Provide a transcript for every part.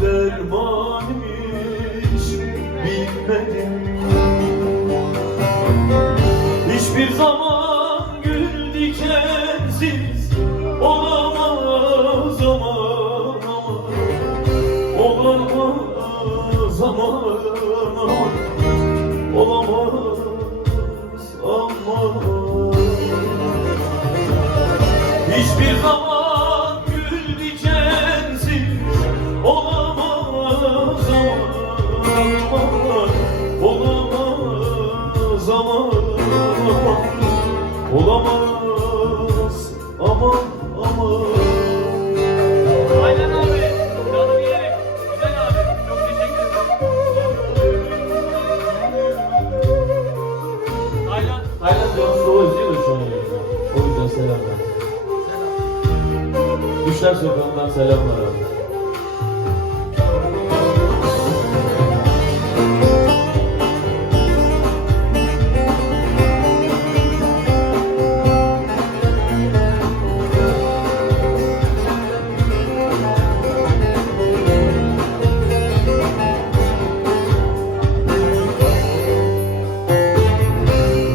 dermanmış bilmedim. Hiçbir zaman gül dikensiz olamaz aman aman, olamaz aman aman, olamaz aman. Hiçbir zaman gül dikensiz olamaz aman, olamaz aman, olamaz aman aman. Aynen abi, canım yerim. Güzel abi, çok teşekkür ederim. Aynen. Aynen diyorsun, o izliyor şu an yayını. O yüzden selamlar. Düşler Sokağı'ndan selamlar abi.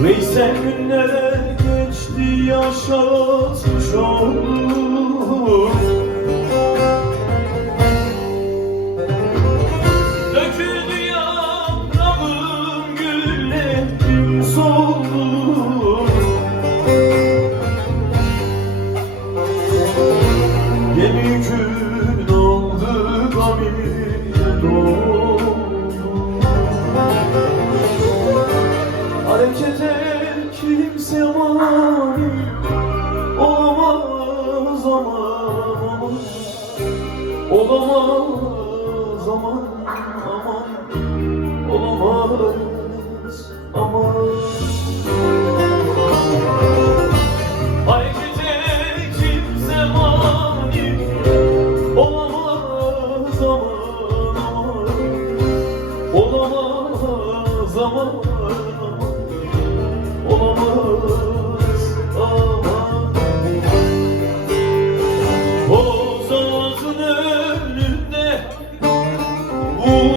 Veysel günlere geçti, yaşatmış olur. Döküldü yaprağım, güllerim soldu. Gemi yükün aldı, gamiyle doldu. Harekete kimse mani olamaz aman, olamaz aman aman, olamaz aman. Harekete kimse mani olamaz aman aman, olamaz aman.